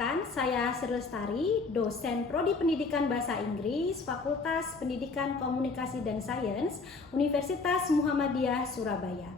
Perkenalkan, saya Sri Lestari, dosen Prodi Pendidikan Bahasa Inggris, Fakultas Pendidikan Komunikasi dan Sains, Universitas Muhammadiyah Surabaya.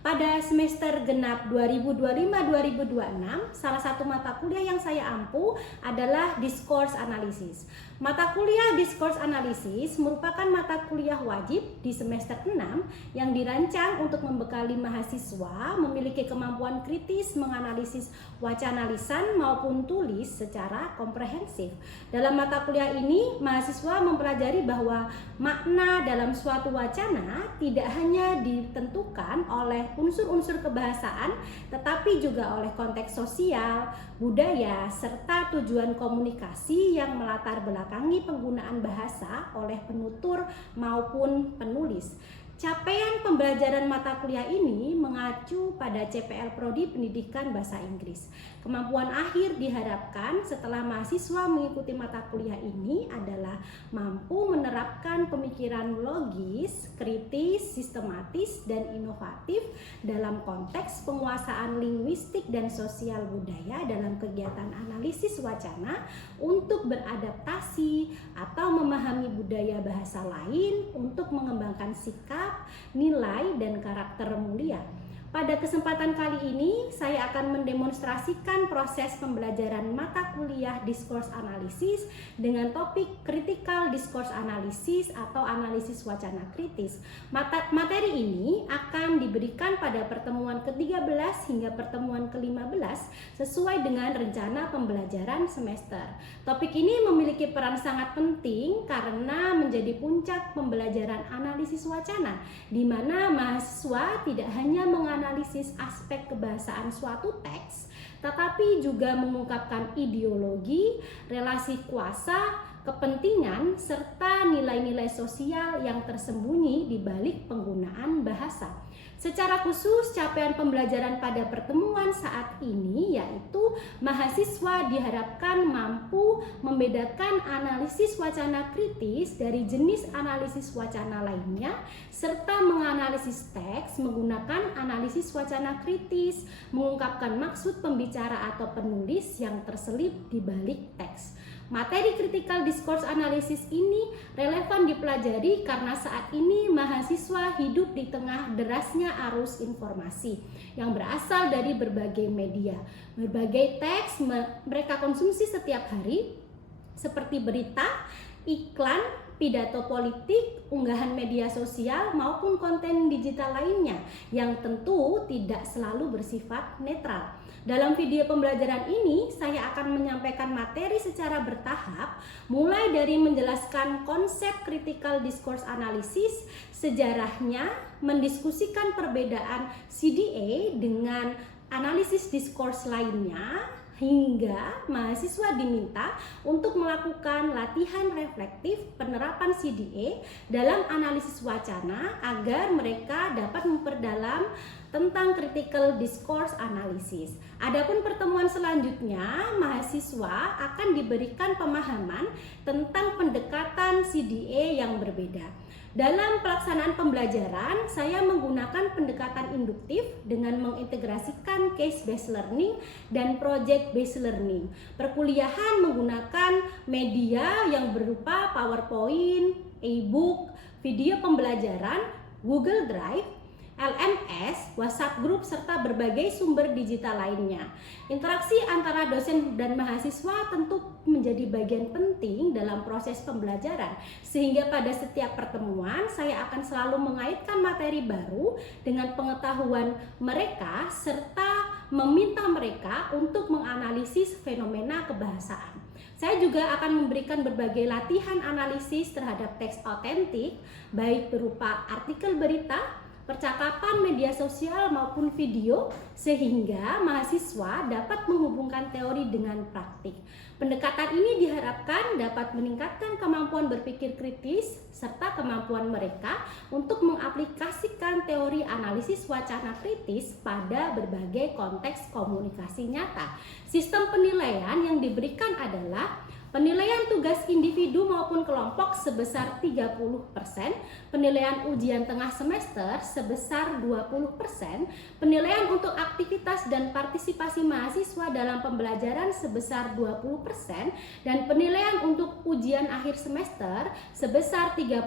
Pada semester genap 2025-2026, salah satu mata kuliah yang saya ampu adalah Discourse Analysis. Mata kuliah Discourse Analysis merupakan mata kuliah wajib di semester 6 yang dirancang untuk membekali mahasiswa memiliki kemampuan kritis menganalisis wacana lisan maupun tulis secara komprehensif. Dalam mata kuliah ini, mahasiswa mempelajari bahwa makna dalam suatu wacana tidak hanya ditentukan oleh unsur-unsur kebahasaan, tetapi juga oleh konteks sosial, budaya, serta tujuan komunikasi yang melatar belakangi penggunaan bahasa oleh penutur maupun penulis. Capaian pembelajaran mata kuliah ini mengacu pada CPL Prodi Pendidikan Bahasa Inggris. Kemampuan akhir diharapkan setelah mahasiswa mengikuti mata kuliah ini adalah mampu menerapkan pemikiran logis, kritis, sistematis, dan inovatif dalam konteks penguasaan linguistik dan sosial budaya dalam kegiatan analisis wacana untuk beradaptasi atau memahami budaya bahasa lain untuk mengembangkan sikap, nilai, dan karakter mulia. Pada kesempatan kali ini, saya akan mendemonstrasikan proses pembelajaran mata kuliah Discourse Analysis dengan topik Critical Discourse Analysis atau analisis wacana kritis. Materi ini akan diberikan pada pertemuan ke-13 hingga pertemuan ke-15 sesuai dengan rencana pembelajaran semester. Topik ini memiliki peran sangat penting karena menjadi puncak pembelajaran analisis wacana, di mana mahasiswa tidak hanya menganalisis aspek kebahasaan suatu teks, tetapi juga mengungkapkan ideologi, relasi kuasa, kepentingan, serta nilai-nilai sosial yang tersembunyi di balik penggunaan bahasa. Secara khusus, capaian pembelajaran pada pertemuan saat ini yaitu mahasiswa diharapkan mampu membedakan analisis wacana kritis dari jenis analisis wacana lainnya, serta menganalisis teks menggunakan analisis wacana kritis, mengungkapkan maksud pembicara atau penulis yang terselip di balik teks. Materi Critical Discourse Analysis ini relevan dipelajari karena saat ini mahasiswa hidup di tengah derasnya arus informasi yang berasal dari berbagai media. Berbagai teks mereka konsumsi setiap hari seperti berita, iklan, pidato politik, unggahan media sosial maupun konten digital lainnya yang tentu tidak selalu bersifat netral. Dalam video pembelajaran ini, saya akan menyampaikan materi secara bertahap, mulai dari menjelaskan konsep Critical Discourse Analysis, sejarahnya, mendiskusikan perbedaan CDA dengan analisis discourse lainnya, hingga mahasiswa diminta untuk melakukan latihan reflektif penerapan CDA dalam analisis wacana agar mereka dapat memperdalam tentang Critical Discourse Analysis. Adapun pertemuan selanjutnya, mahasiswa akan diberikan pemahaman tentang pendekatan CDA yang berbeda. Dalam pelaksanaan pembelajaran, saya menggunakan pendekatan induktif dengan mengintegrasikan case-based learning dan project-based learning. Perkuliahan menggunakan media yang berupa PowerPoint, e-book, video pembelajaran, Google Drive, LMS, WhatsApp Group, serta berbagai sumber digital lainnya. Interaksi antara dosen dan mahasiswa tentu menjadi bagian penting dalam proses pembelajaran, sehingga pada setiap pertemuan saya akan selalu mengaitkan materi baru dengan pengetahuan mereka serta meminta mereka untuk menganalisis fenomena kebahasaan. Saya juga akan memberikan berbagai latihan analisis terhadap teks otentik, baik berupa artikel berita, percakapan media sosial maupun video, sehingga mahasiswa dapat menghubungkan teori dengan praktik. Pendekatan ini diharapkan dapat meningkatkan kemampuan berpikir kritis serta kemampuan mereka untuk mengaplikasikan teori analisis wacana kritis pada berbagai konteks komunikasi nyata. Sistem penilaian yang diberikan adalah Penilaian tugas individu maupun kelompok sebesar 30%, penilaian ujian tengah semester sebesar 20%, penilaian untuk aktivitas dan partisipasi mahasiswa dalam pembelajaran sebesar 20%, dan penilaian untuk ujian akhir semester sebesar 30%.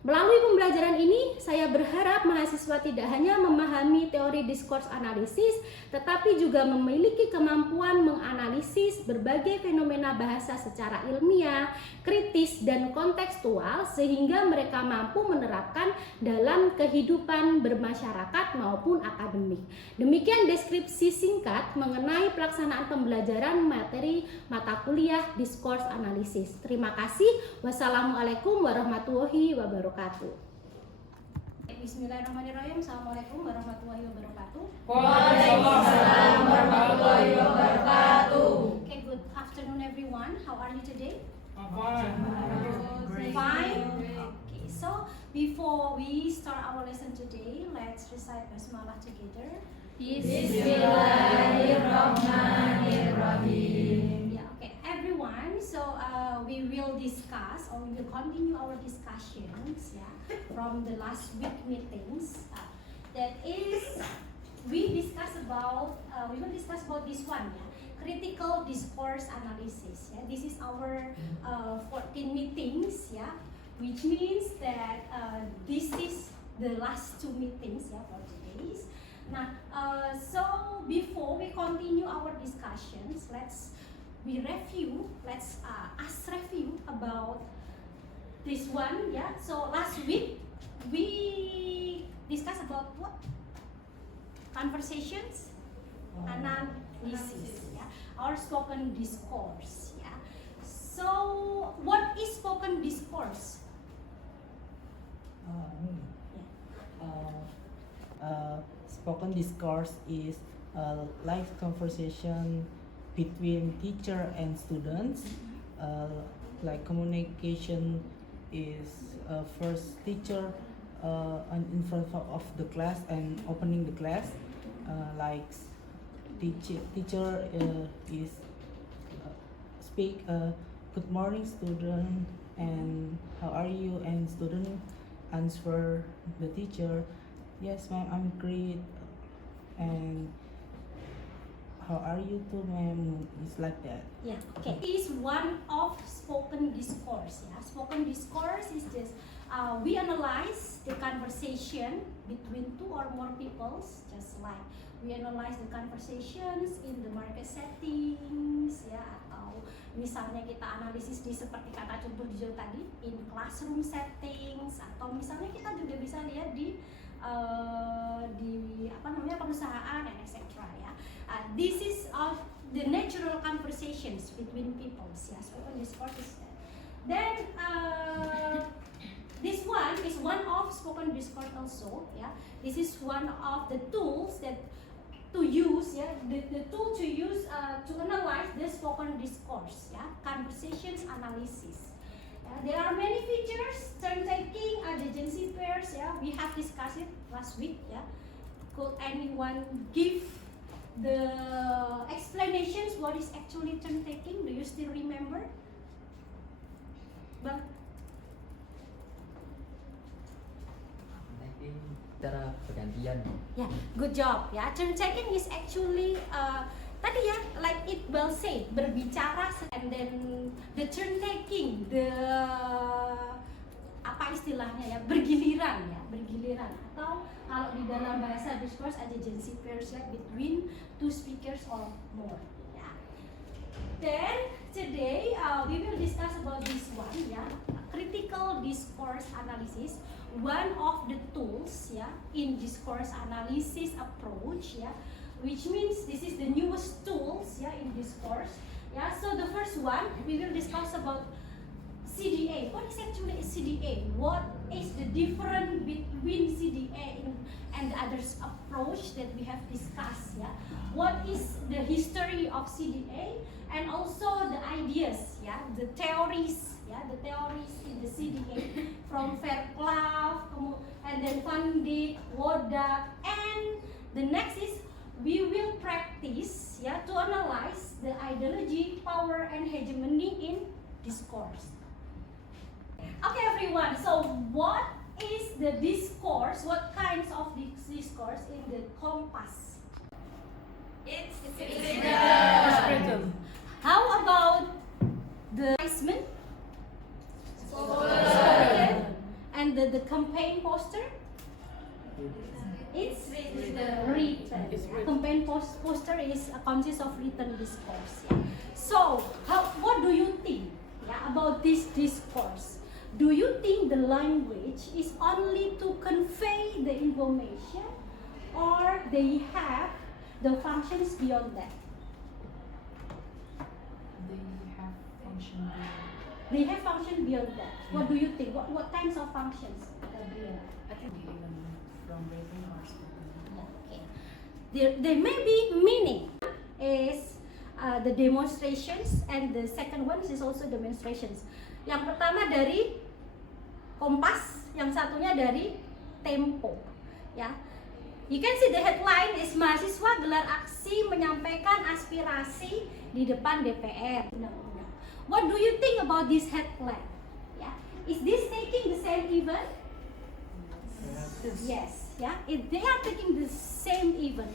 Melalui pembelajaran ini, saya berharap mahasiswa tidak hanya memahami teori discourse analisis, tetapi juga memiliki kemampuan menganalisis berbagai fenomena bahasa secara ilmiah, kritis, dan kontekstual, sehingga mereka mampu menerapkan dalam kehidupan bermasyarakat maupun akademik. Demikian deskripsi singkat mengenai pelaksanaan pembelajaran materi mata kuliah discourse analisis. Terima kasih. Wassalamualaikum warahmatullahi wabarakatuh. Bismillahirrahmanirrahim. Assalamualaikum warahmatullahi wabarakatuh. Waalaikumsalam warahmatullahi wabarakatuh. Okay, good afternoon everyone. How are you today? Fine. Fine. Okay, so before we start our lesson today, let's recite basmalah together. Bismillahirrahmanirrahim. Yeah, okay, everyone. So we will discuss, or we will continue our discussions, yeah, from the last week meetings. That is, we will discuss about this one, yeah, critical discourse analysis. Yeah, this is our 14 meetings, yeah, which means that this is the last 2 meetings, yeah, for today's. Now, so before we continue our discussions, let's review about this one, yeah. So last week we discussed about what? Conversations, analysis, yeah. Our spoken discourse, yeah. So what is spoken discourse? Spoken discourse is a live conversation between teacher and students. Like communication is first teacher in front of the class and opening the class. Like teacher is speak good morning student, and how are you, and student answer the teacher, yes ma'am, I'm great, and how are you too ma'am. It's like that. Yeah, okay. It is one of spoken discourse. Yeah, spoken discourse is just we analyze the conversation between 2 or more peoples, just like we analyze the conversations in the market settings, ya, atau misalnya kita analisis di seperti kata contoh di jauh tadi in classroom settings, atau misalnya kita juga bisa lihat di perusahaan and etc. ya. This is of the natural conversations between peoples, ya, spoken discourse is that. Then this one is one of spoken discourse also, ya. This is one of the tools that to use, ya, the tool to use to analyze the spoken discourse, ya, conversations analysis. There are many features: turn taking, adjacency pairs, ya. We have discussed it last week, ya. Could anyone give the explanations what is actually turn taking? Do you still remember? Bang? Cara pergantian. Yeah, good job. Ya, turn taking is actually tadi ya, like Iqbal said, berbicara, and then the turn taking, the apa istilahnya ya, bergiliran, atau kalau di dalam bahasa discourse adjacency pairs, ya, between 2 speakers or more. Ya. Then today we will discuss about this one, ya, critical discourse analysis. One of the tools, ya, in discourse analysis approach, ya, which means this is the newest tools, ya, in discourse, ya. So the first one we will discuss about CDA. What is actually a CDA? What is the difference between CDA and the other approach that we have discussed, ya? What is the history of CDA, and also the ideas, ya, the theories, ya, the theories in the CDA from Fairclough, and then Van Dijk, Wodak, and the next is we will practice, ya, to analyze the ideology, power, and hegemony discourse. Okay, everyone. So, what is the discourse? What kinds of discourse in the Compass? It's Written. How about the advertisement? And the campaign poster? It's written. It's written. Campaign poster consists of written discourse. Yeah. So, what do you think about this discourse? Do you think the language is only to convey the information, or they have the functions beyond that? They have function. They have function beyond that. What do you think? What kinds of functions, Gabriela? I think even from written or spoken. Okay. There may be meaning is the demonstrations, and the second one is also demonstrations. Yang pertama dari Kompas, yang satunya dari Tempo. Ya, you can see the headline is mahasiswa gelar aksi menyampaikan aspirasi di depan DPR. What do you think about this headline? Yeah, is this taking the same event? Yes. Yeah, they are taking the same event,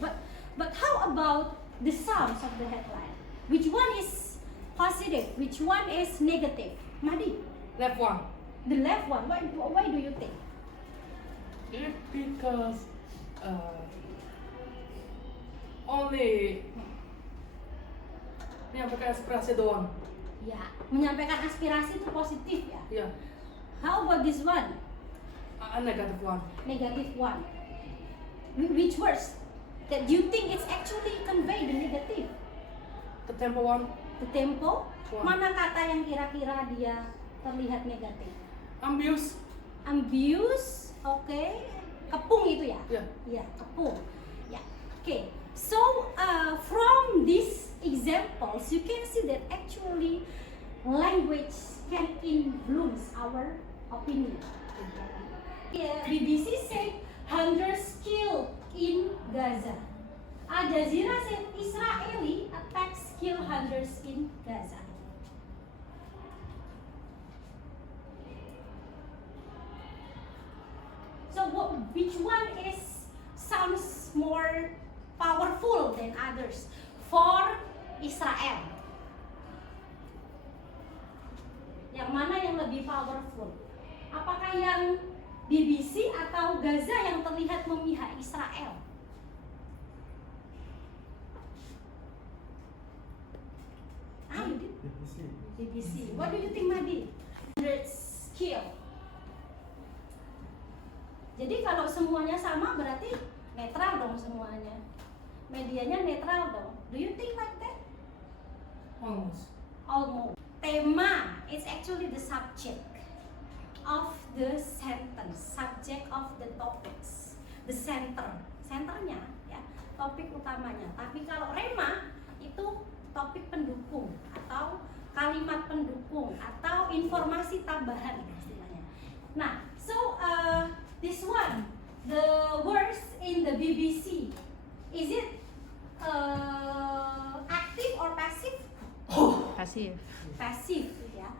but how about the sums of the headline? Which one is positive? Which one is negative? Madi, Left one. the left one. Why do you think? Because only menyampaikan aspirasi doang. Ya, menyampaikan aspirasi itu positif ya. Ya, How about this one? negative one. Negative one. Which words that you think it's actually convey the negative? The tempo one. The tempo. One. Mana kata yang kira-kira dia terlihat negatif? Ambiguous. Ambiguous, oke. Kepung itu ya? Ya. Ya, kepung. Ya, oke. So, from these examples, you can see that actually language can influence our opinion. BBC said hundreds killed in Gaza. Al Jazeera said Israeli attacks kill hundreds in Gaza. So which one sounds more powerful than others for Israel? Yang mana yang lebih powerful? Apakah yang BBC atau Gaza yang terlihat memihak Israel? You did? BBC. What do you think, Madi? Hundreds kill. Jadi kalau semuanya sama berarti netral dong semuanya. Medianya netral dong. Do you think like that? Almost. Almost. Tema is actually the subject of the sentence, subject of the topics, the center, centernya ya, topik utamanya. Tapi kalau rema itu topik pendukung atau kalimat pendukung atau informasi tambahan istilahnya. Nah, so this one, the words in the BBC, is it active or passive? pasif. Pasif ya.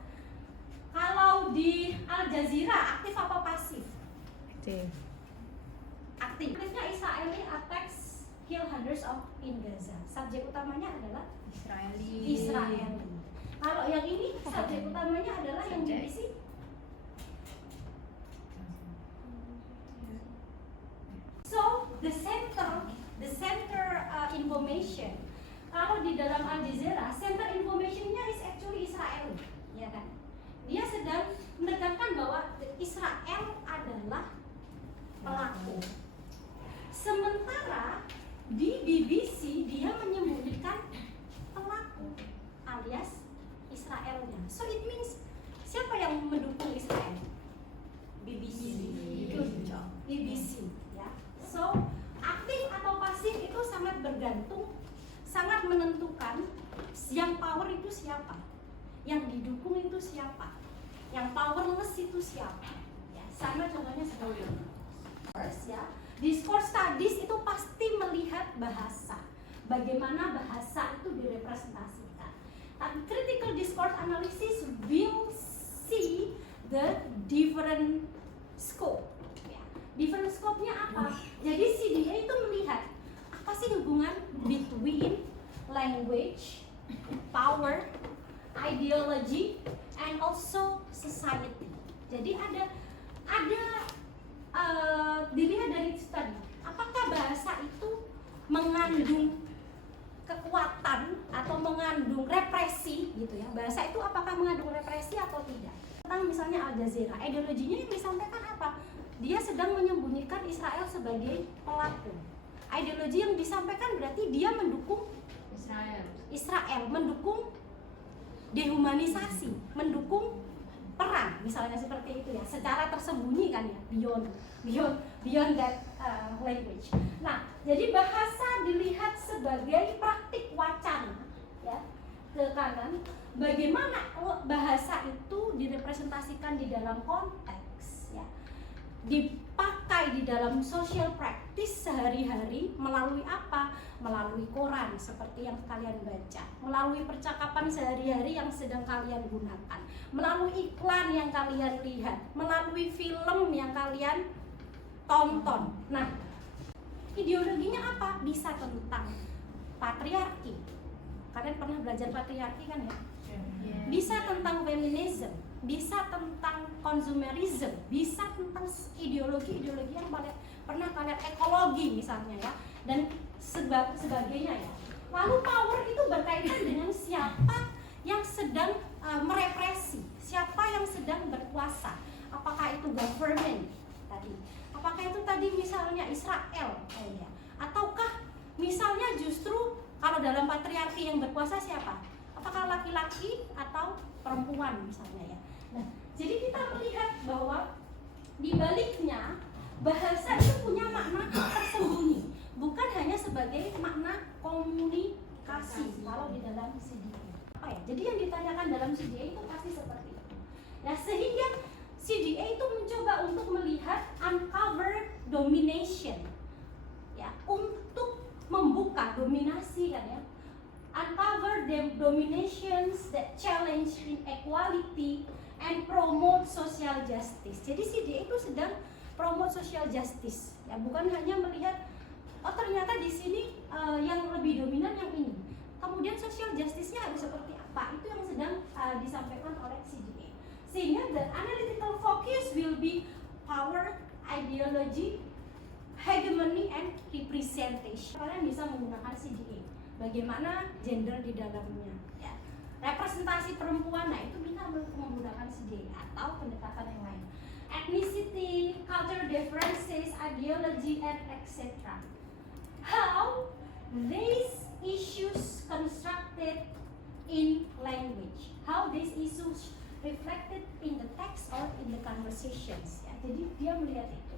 Kalau di Al Jazeera aktif apa pasif? Aktif. Aktif. Aktifnya Israeli attacks kill hundreds of in Gaza. Subjek utamanya adalah Israeli. Kalau yang ini subjek utamanya adalah yang BBC. So the center information. Kalau di dalam Al Jazeera, center informationnya is actually Israel, ya kan? Dia sedang menekankan bahwa Israel adalah pelaku. Sementara di BBC dia menyembunyikan pelaku alias Israelnya. So it means siapa yang mendukung Israel? BBC. Good job. BBC, ya. So aktif atau pasif itu sangat bergantung, sangat menentukan yang power itu siapa, yang didukung itu siapa, yang powerless itu siapa. Ya, sama contohnya seperti ini. Ya, discourse studies itu pasti melihat bahasa, bagaimana bahasa itu direpresentasikan. Tapi critical discourse discourse analysis will see the different scope. Ya. Different scope-nya apa? Jadi CDA itu melihat apa sih hubungan between language, power, ideology, and also society. Jadi ada dilihat dari studi apakah bahasa itu mengandung kekuatan atau mengandung represi gitu ya. Bahasa itu apakah mengandung represi atau tidak. Tentang misalnya Al Jazeera, ideologinya yang disampaikan apa? Dia sedang menyembunyikan Israel sebagai pelaku. Ideologi yang disampaikan berarti dia mendukung Israel, mendukung dehumanisasi, mendukung perang, misalnya seperti itu ya, secara tersembunyi kan ya, beyond that language. Nah, jadi bahasa dilihat sebagai praktik wacana ya, ke kanan. Bagaimana bahasa itu direpresentasikan di dalam konteks ya, dipakai di dalam social practice sehari-hari melalui apa? Melalui koran seperti yang kalian baca, melalui percakapan sehari-hari yang sedang kalian gunakan, melalui iklan yang kalian lihat, melalui film yang kalian tonton. Nah, ideologinya apa? Bisa tentang patriarki. Kalian pernah belajar patriarki kan ya? Bisa tentang feminism, bisa tentang consumerism, bisa tentang ideologi-ideologi yang pernah kalian, ekologi misalnya ya, dan sebagainya ya. Lalu power itu berkaitan dengan siapa yang sedang merepresi, siapa yang sedang berkuasa. Apakah itu government tadi? Apakah itu tadi misalnya Israel ya? Ataukah misalnya justru kalau dalam patriarki yang berkuasa siapa? Apakah laki-laki atau perempuan misalnya ya. Nah, jadi kita melihat bahwa di baliknya bahasa itu punya makna tersembunyi, bukan hanya sebagai makna komunikasi kalau di dalam CDA. Apa ya? Jadi yang ditanyakan dalam CDA itu pasti seperti itu. Nah, sehingga CDA itu mencoba untuk melihat uncover domination. Ya, untuk membuka dominasi kan ya. Uncover the dominations that challenge inequality and promote social justice. Jadi CDA itu sedang promote social justice, ya bukan hanya melihat oh ternyata di sini yang lebih dominan yang ini. Kemudian social justice-nya harus seperti apa? Itu yang sedang disampaikan oleh CDA. Sehingga the analytical focus will be power, ideology, hegemony, and representation. Kalian bisa menggunakan CDA. Bagaimana gender di dalamnya ya. Representasi perempuan, nah itu bisa menggunakan CDA atau pendekatan yang lain. Ethnicity, cultural differences, ideology, and etc. How these issues constructed in language, how these issues reflected in the text or in the conversations ya. Jadi dia melihat itu.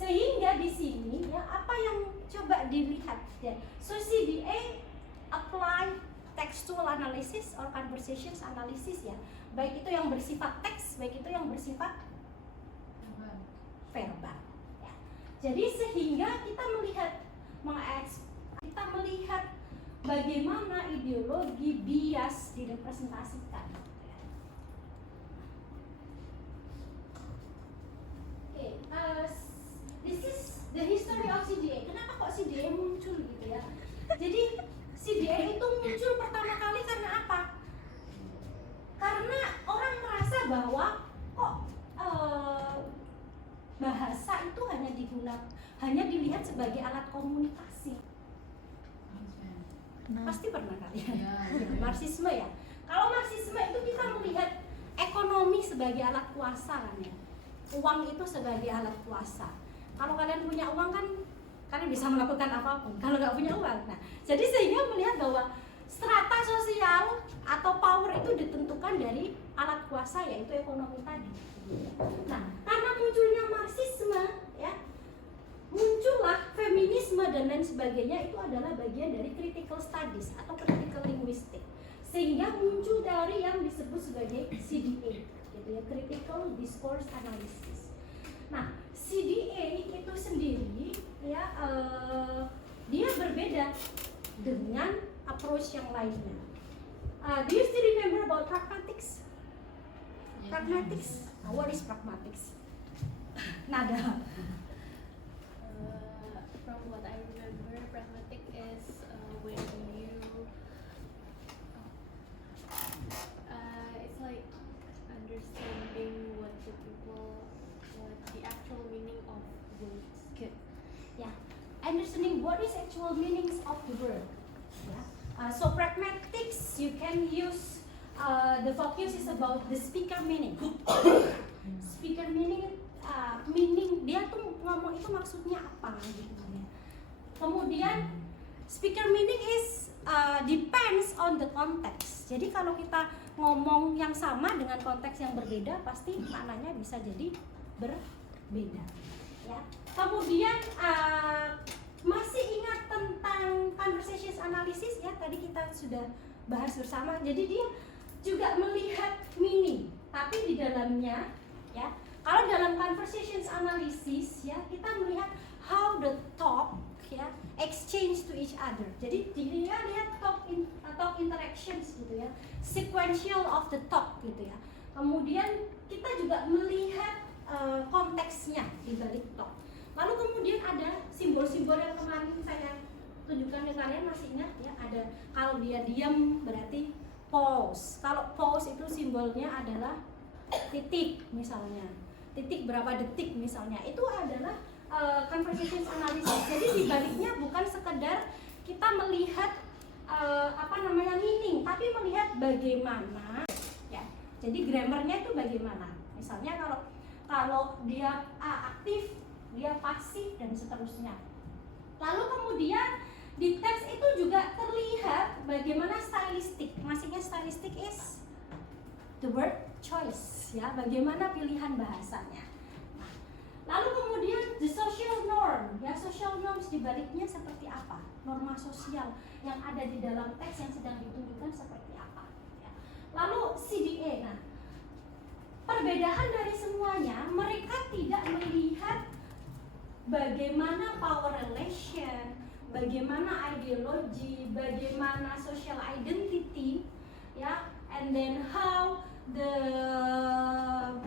Sehingga di sini ya apa yang coba dilihat ya. So CDA apply textual analysis or conversations analysis ya. Baik itu yang bersifat teks, baik itu yang bersifat verbal ya. Jadi sehingga kita melihat bagaimana ideologi bias direpresentasikan. This is the history of CDA. Kenapa kok CDA muncul gitu ya? Jadi CDA itu muncul pertama kali karena apa? Karena orang merasa bahwa kok bahasa itu hanya dilihat sebagai alat komunikasi. Pasti pernah kalian Marxisme ya. Kalau Marxisme itu kita melihat ekonomi sebagai alat kuasa kan ya. Uang itu sebagai alat kuasa. Kalau kalian punya uang kan kalian bisa melakukan apapun. Kalau nggak punya uang, nah jadi sehingga melihat bahwa strata sosial atau power itu ditentukan dari alat kuasa yaitu ekonomi tadi. Nah karena munculnya Marxisme ya, muncullah feminisme dan lain sebagainya, itu adalah bagian dari critical studies atau critical linguistic, sehingga muncul teori yang disebut sebagai CDA gitu ya, critical discourse analysis. Nah CDA itu sendiri ya dia berbeda dengan approach yang lainnya. Do you still remember about pragmatics? Pragmatics. What is pragmatics? Nada. From what I remember, pragmatic is when you it's like understanding what the actual meaning of words. Good. Yeah. Understanding what is actual meanings of the word. Yeah. So pragmatics, you can use the focus is about the speaker meaning. Speaker meaning, meaning dia tuh ngomong itu maksudnya apa gitu ya. Kemudian speaker meaning is depends on the context. Jadi kalau kita ngomong yang sama dengan konteks yang berbeda, pasti maknanya bisa jadi berbeda. Ya. Kemudian masih ingat tentang conversations analysis ya, tadi kita sudah bahas bersama. Jadi dia juga melihat meaning, tapi di dalamnya ya. Kalau dalam conversations analysis ya, kita melihat how the talk ya exchange to each other. Jadi dia lihat talk interactions gitu ya, sequential of the talk gitu ya. Kemudian kita juga melihat konteksnya di balik talk. Lalu kemudian ada simbol-simbol yang kemarin saya tunjukkan ke kalian, masih ingat ya? Ada kalau dia diam berarti pause. Kalau pause itu simbolnya adalah titik misalnya. Titik berapa detik misalnya. Itu adalah conversation analysis. Jadi di baliknya bukan sekedar kita melihat meaning, tapi melihat bagaimana ya. Jadi grammarnya itu bagaimana. Misalnya kalau dia aktif, dia pasif dan seterusnya. Lalu kemudian di teks itu juga terlihat bagaimana stylistik. Maksudnya stylistik is the word choice ya, bagaimana pilihan bahasanya. Lalu kemudian the social norm ya, social norms di baliknya seperti apa? Norma sosial yang ada di dalam teks yang sedang ditunjukkan seperti apa ya. Lalu CDA. Nah, perbedaan dari semuanya, mereka tidak melihat bagaimana power relation, bagaimana ideologi, bagaimana social identity, ya, and then how the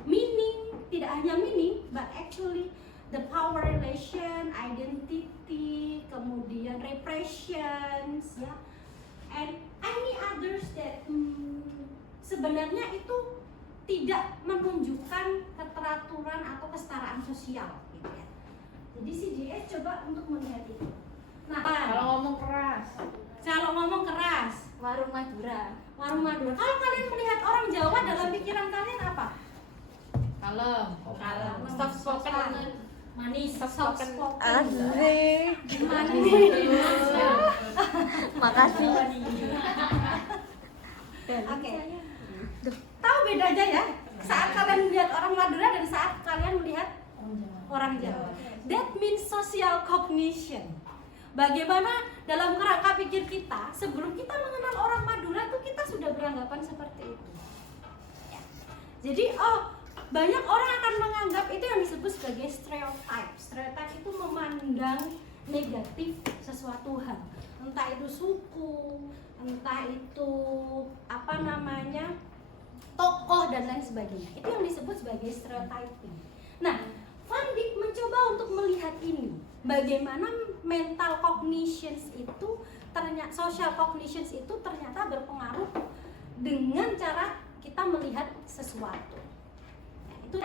meaning, tidak hanya meaning, but actually the power relation, identity, kemudian repressions, ya, and any others that sebenarnya itu tidak menunjukkan keteraturan atau kesetaraan sosial, gitu ya. Jadi CGS coba untuk melihat itu. Nah, Kalau ngomong keras, Warung Madura. warung Madura. Kalau kalian melihat orang Jawa, dalam pikiran kalian apa? kalem, Soft spoken. Manis, soft spoken. Asik. Manis. Makasih. Oke. Tahu bedanya ya? Saat kalian melihat orang Madura dan saat kalian melihat orang Jawa. That means social cognition. Bagaimana dalam kerangka pikir kita, sebelum kita mengenal orang Madura tuh kita sudah beranggapan seperti itu. Ya. Jadi banyak orang akan menganggap itu yang disebut sebagai stereotype. Stereotype itu memandang negatif sesuatu hal, entah itu suku, entah itu tokoh dan lain sebagainya. Itu yang disebut sebagai stereotyping. Nah, Van Dijk mencoba untuk melihat ini, bagaimana mental cognitions itu ternyata, social cognitions itu ternyata berpengaruh dengan cara kita melihat sesuatu. Nah, itu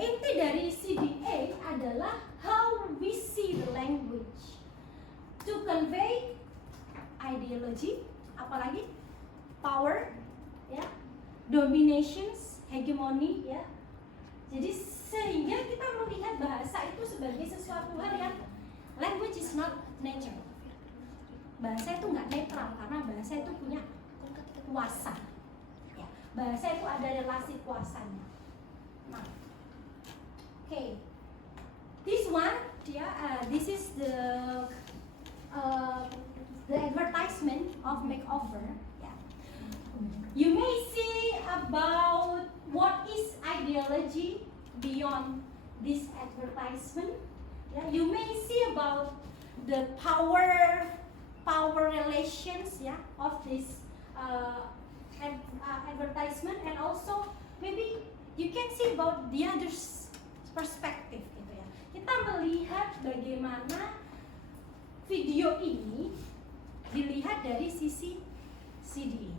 inti dari CDA adalah how we see the language to convey ideology, apalagi power, ya, dominations, hegemony, ya. Jadi sehingga kita melihat bahasa itu sebagai sesuatu hal yang language is not nature. Bahasa itu nggak netral karena bahasa itu punya kuasa. Ya, bahasa itu ada relasi kuasanya. Nah, okay. This one, this is the advertisement of makeover. Yeah. You may see about what is ideology beyond this advertisement. Yeah. You may see about the power relations, yeah, of this advertisement, and also maybe you can see about the other's perspective gitu ya. Kita melihat bagaimana video ini dilihat dari sisi CD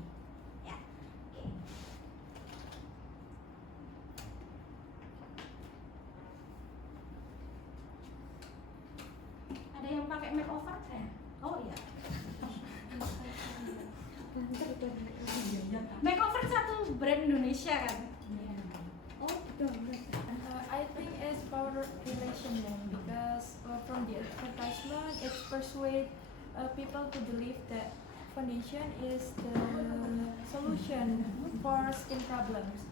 ya. Oke. Ada yang pakai makeover? Oh iya. Makeover satu brand Indonesia kan? Oh betul. I think it's power relation then, because from the advertisement it persuade people to believe that foundation is the solution for skin problems.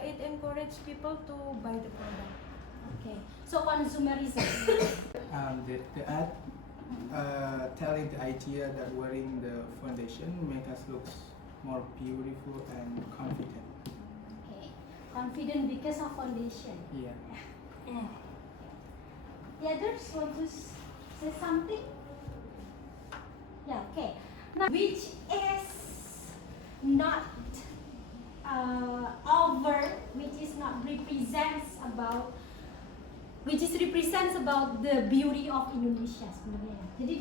It encourages people to buy the product. Okay. So consumerism. The ad telling the idea that wearing the foundation make us look more beautiful and confident. Okay. Confident because of foundation. Yeah. The others want to say something? Yeah, okay. Now, which is not which is not represents about the beauty of Indonesia sebenarnya. Jadi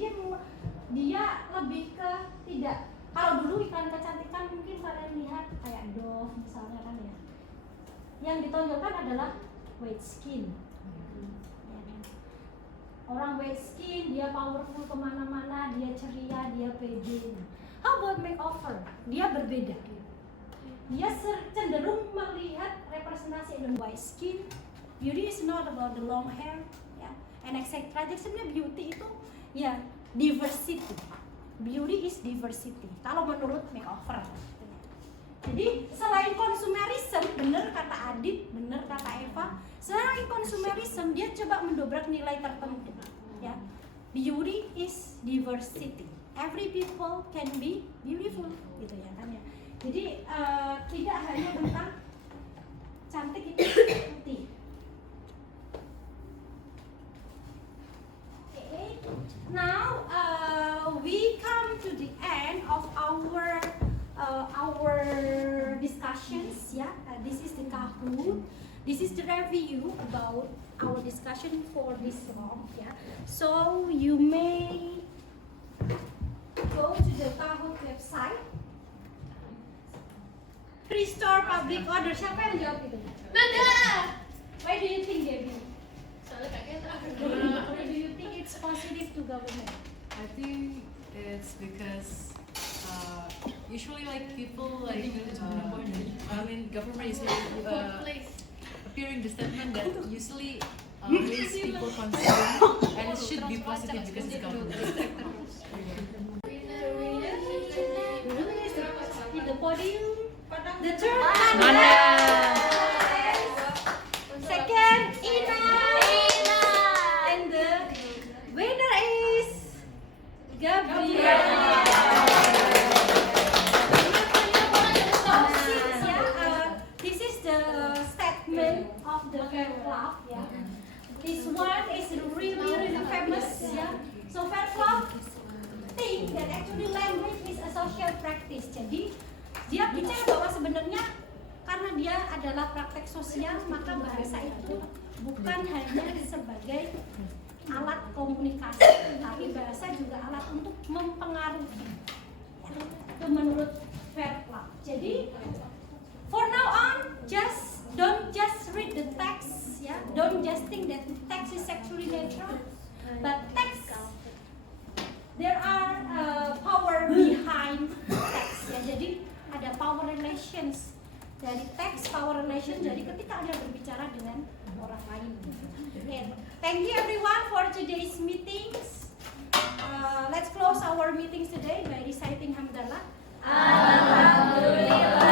dia lebih ke tidak. Kalau dulu iklan kecantikan mungkin kalian lihat kayak Dove misalnya kan ya. Yang ditonjolkan adalah white skin. Ya kan? Orang white skin, dia powerful kemana-mana, dia ceria, dia pede. How about makeover? Dia berbeda. Dia cenderung melihat representasi Indonesia. White skin, beauty is not about the long hair, ya, and etc. Jadi sebenarnya beauty itu ya diversity. Beauty is diversity. Kalau menurut makeover. Jadi selain consumerism, benar kata Adit, benar kata Eva, selain consumerism dia coba mendobrak nilai tertentu. Ya, beauty is diversity. Every people can be beautiful, gitu ya kan ya. Jadi tidak hanya tentang cantik itu putih. Okay. Now we come to the end of our discussions. Yeah, this is the Kahoot. This is the review about our discussion for this month. Yeah, so you may go to the Kahoot website. Restore public order. Siapa yang jawab itu? Nada. Why do you think, Debbie? Soalnya kakek Why do you think it's positive to government? I think it's because usually like people like government is appearing the statement that usually makes people concerned, and it should be positive because it's government. In the podium, the third Nanda. Second, Ina. And the winner is Gabriel. This is the statement of the Fair Club. Yeah. This one is really famous. Yeah. So Fair Club think that actually language is a social practice. Jadi dia bicara bahwa sebenarnya karena dia adalah praktek sosial, maka bahasa itu bukan hanya sebagai alat komunikasi, tapi bahasa juga alat untuk mempengaruhi. Ya, itu menurut Fair Club. Jadi for now on, don't just read the text, ya. Don't just think that the text is actually neutral, but text there are power behind text. Ya. Jadi ada power relations dari teks, power relation dari ketika Anda berbicara dengan orang lain. Okay. Thank you everyone for today's meetings. Let's close our meetings today by reciting Hamdalah. Alhamdulillah.